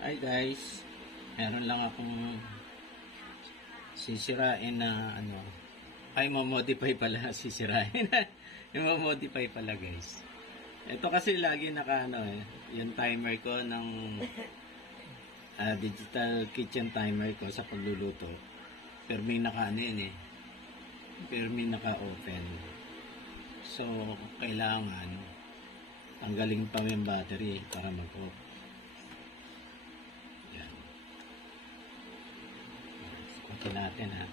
Hi guys, meron lang akong sisirain na mamodify pala, sisirain. Mamodify pala guys. Ito kasi lagi yung timer ko ng digital kitchen timer ko sa pagluluto. Pero may pero may naka-open. So, kailangan tanggalin pa yung battery para mag-off. Yan. Ikutin natin ha.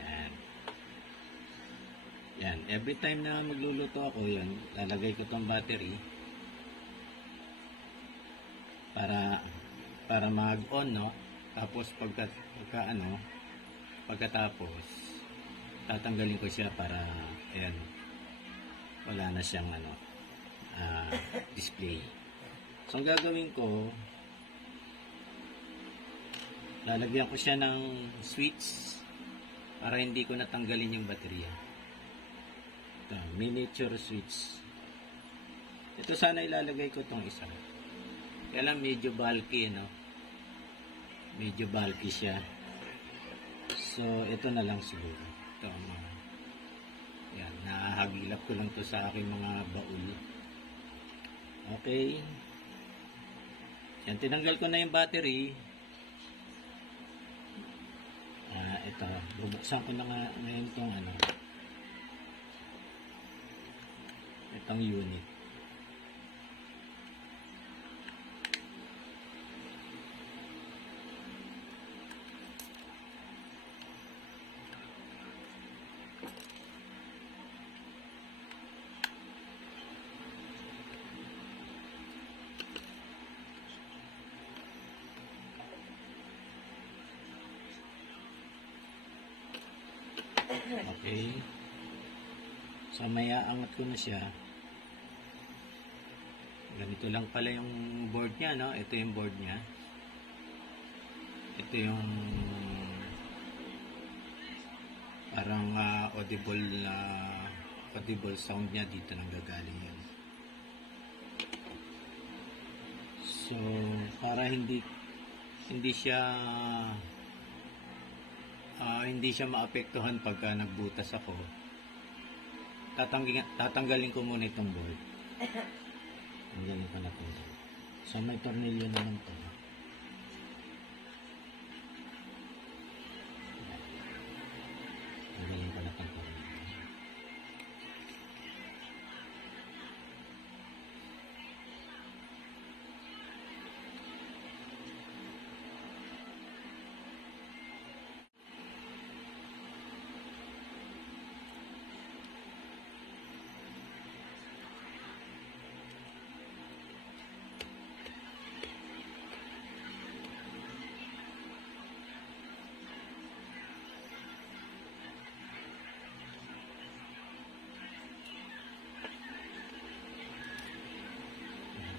Yan. Yan. Every time na magluluto ako yan, lalagay ko tong battery para mag-on, no? Tapos pagkatapos tatanggalin ko siya para ayan, wala na siyang display. So ang gagawin ko, lalagyan ko siya ng switch para hindi ko natanggalin yung baterya. Ito, miniature switch. Ito sana ilalagay ko tong isa. Kaya lang medyo bulky, no? Medyo bulky siya. So, ito na lang siguro. Ito, yan, nahagilap ko lang to sa aking mga baul. Okay. Yan, tinanggal ko na yung battery. Ito, bubuksan ko na ngayon tong itong unit. Okay. So, maya angat ko na siya. Ganito lang pala yung board niya, no? Ito yung board niya. Ito yung parang audible sound niya dito nang gagaling yan. So, para hindi siya maapektuhan pagka nagbutas ako, tatanggalin ko muna itong board. Tanggalin ko na ito. So may tornilyo naman ito. Tanggalin ko na itong tornilyo.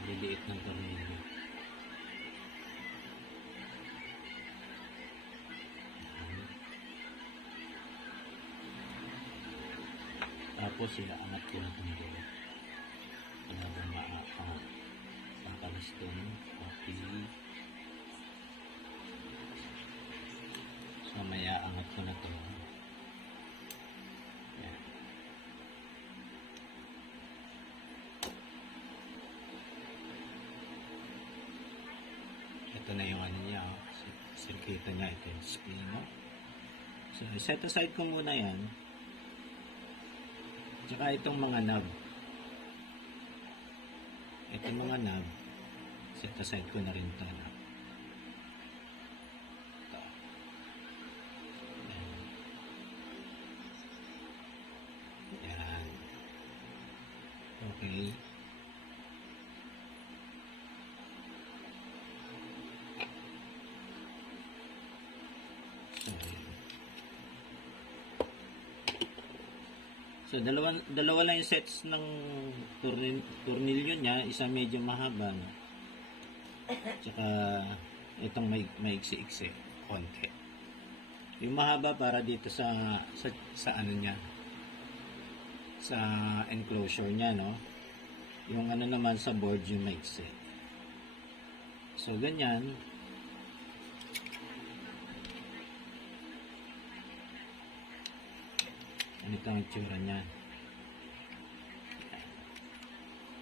Liliit ng tornilyo. Tapos iaangat ko na itong dulo. Talagang maaangat. Pakalaston. Okay. So may aangat ko na ito. Yan. Ito na yung niya, circuito niya, ito yung display mo. So, set aside ko muna yan. Tsaka itong mga knob. Itong mga knob, set aside ko na rin ito. Ito. Yan. Okay. So, dalawa lang yung sets ng tornilyo niya. Isa medyo mahaba, no? Tsaka, itong maiksi-iksi, konti. Yung mahaba para dito sa ano niya, sa enclosure niya, no? Yung ano naman sa board yung maiksi. So, ganyan. Ganito ang itsura niya.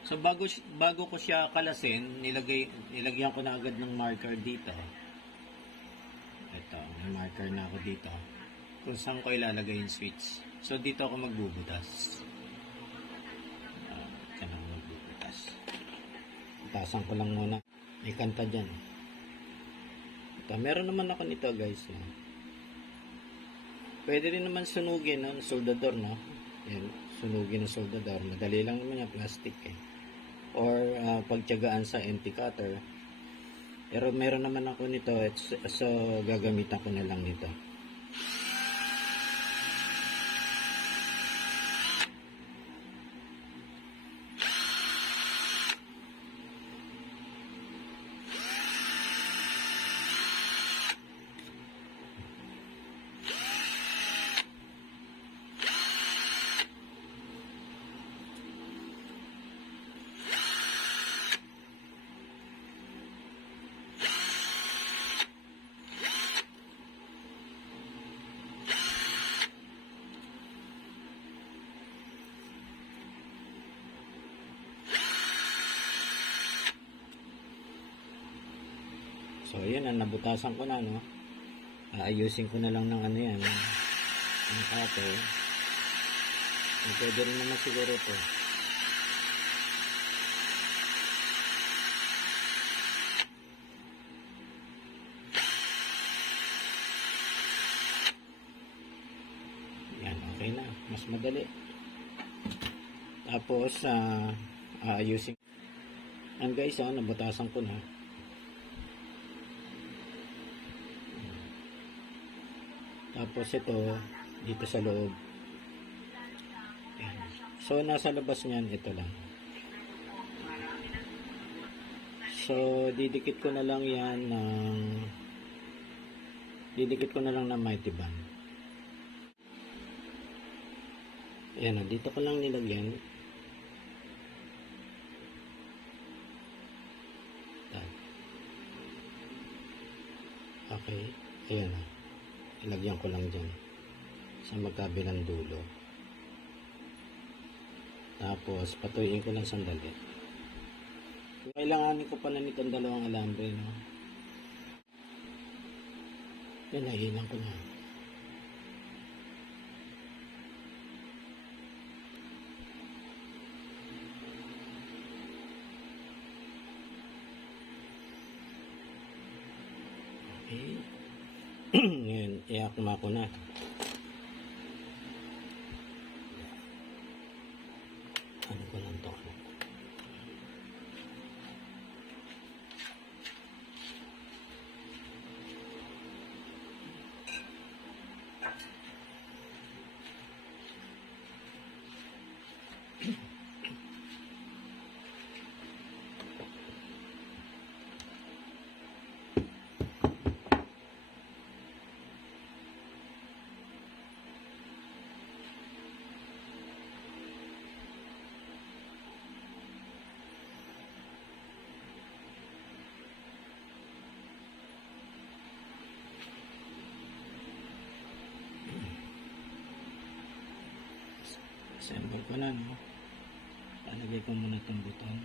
So, bago ko siya kalasin, nilagyan ko na agad ng marker dito. Ito, may marker na ako dito. Kung saan ko ilalagay yung switch. So, dito ako magbubutas. Diyan ako magbubutas. Butasan ko lang muna. May kanta dyan. Ito, meron naman ako nito guys. Pwede rin naman sunugin ng soldador, no? Yan, sunugin ng soldador. Madali lang naman yung plastic eh. Or pagtiyagaan sa empty cutter. Pero meron naman ako nito, so gagamitan ko na lang nito. So, ayan, nabutasan ko na, no? Ayusin ko na lang ng ano yan, ng cutter. Pwede rin naman siguro ito. Yan, okay na. Mas madali. Tapos, ayusin. And guys, nabutasan ko na. Tapos ito, dito sa loob. Ayan. So, nasa labas niyan, ito lang. So, didikit ko na lang yan ng mighty band. Ayan, dito ko lang nilagyan. Okay, ayan na. Ilagyan ko lang dyan sa magkabilang dulo. Tapos patuyin ko lang sandali. Kailanganin ko pala nitong dalawang alambre, no? Yan, nahilang ko na. Okay. Ngayon, iakma ko na. Ano ko lang ito? Assemble ko na, no? Palagay ko muna itong buton.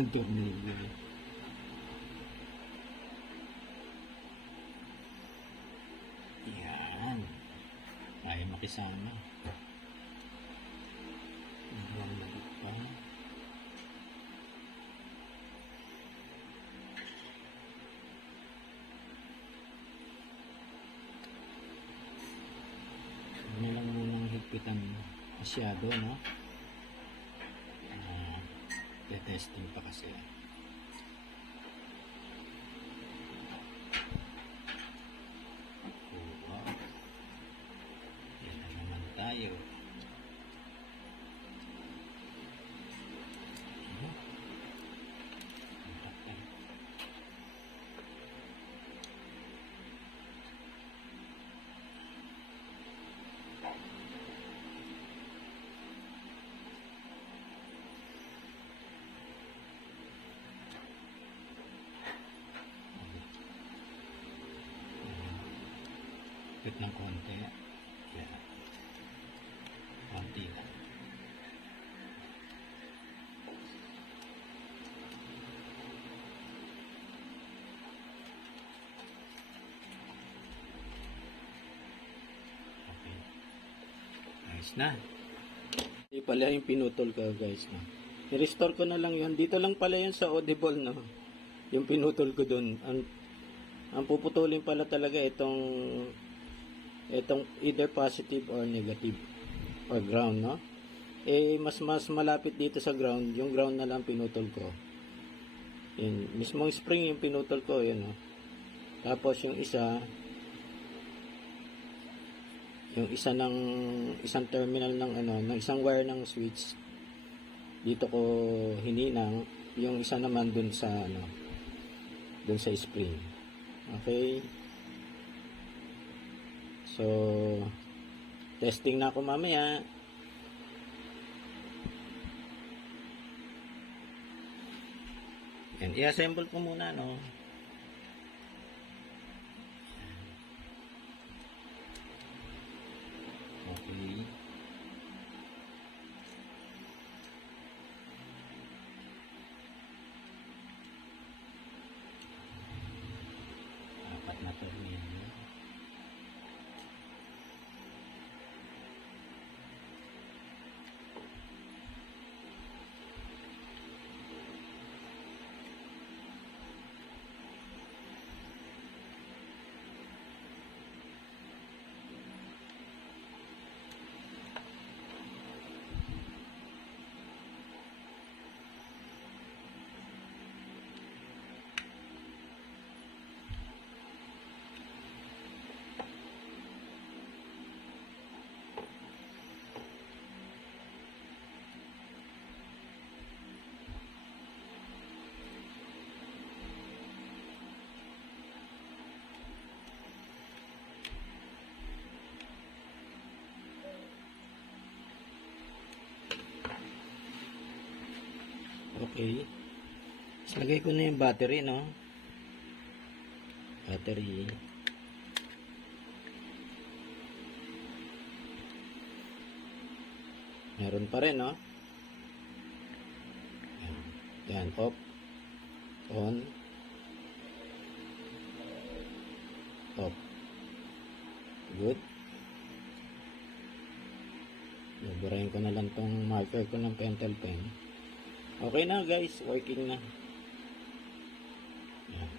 ng tornilyo. Yan. Ayaw makisama. Ang lagot pa. Ano lang munang higpitan masyado, no? Testing pa kasi. Wow. Yan na naman tayo. Higpit ng konti. Yan. Konti lang. Okay. Ayos na. Hindi pala yung pinutol ko, guys. No? I-restore ko na lang yun. Dito lang pala yun sa Audible, no? Yung pinutol ko dun. Ang puputulin pala talaga itong either positive or negative or ground, no? Mas malapit dito sa ground, yung ground na lang pinutol ko. Yun, mismong spring yung pinutol ko, yun, no? Tapos yung isa ng isang terminal ng ng isang wire ng switch dito ko hininang, yung isa naman dun sa dun sa spring. Okay? So, testing na ako mamaya. Yan, i-assemble ko muna, no? Okay. Apat na tornilyo. Okay. Tapos lagay ko na yung battery, no? Battery. Meron pa rin, no? Yan, off. On. Off. Good. Burahin ko na lang tong marker ko ng pentel pen. Okay na, guys, working na. Yan.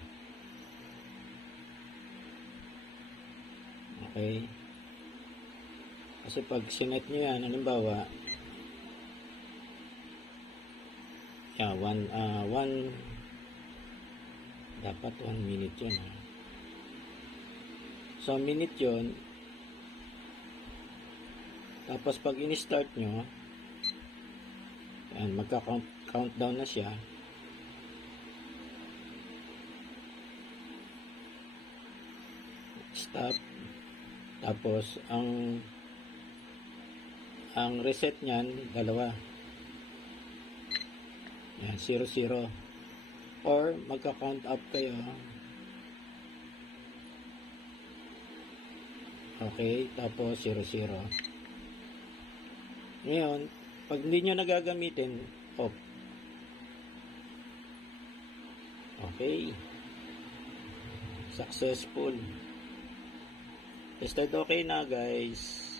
Okay. Kasi pag sinet nyo yan, halimbawa, dapat 1 minute yun. So, minute yun. Tapos pag in-start nyo, yan, magka-countdown na siya. Stop. Tapos ang reset niyan, dalawa. Yan, 0-0. Or magka-count up kayo. Okay, tapos 0-0. Ngayon, pag hindi nyo nagagamitin, off. Okay. Successful. Tested okay na guys.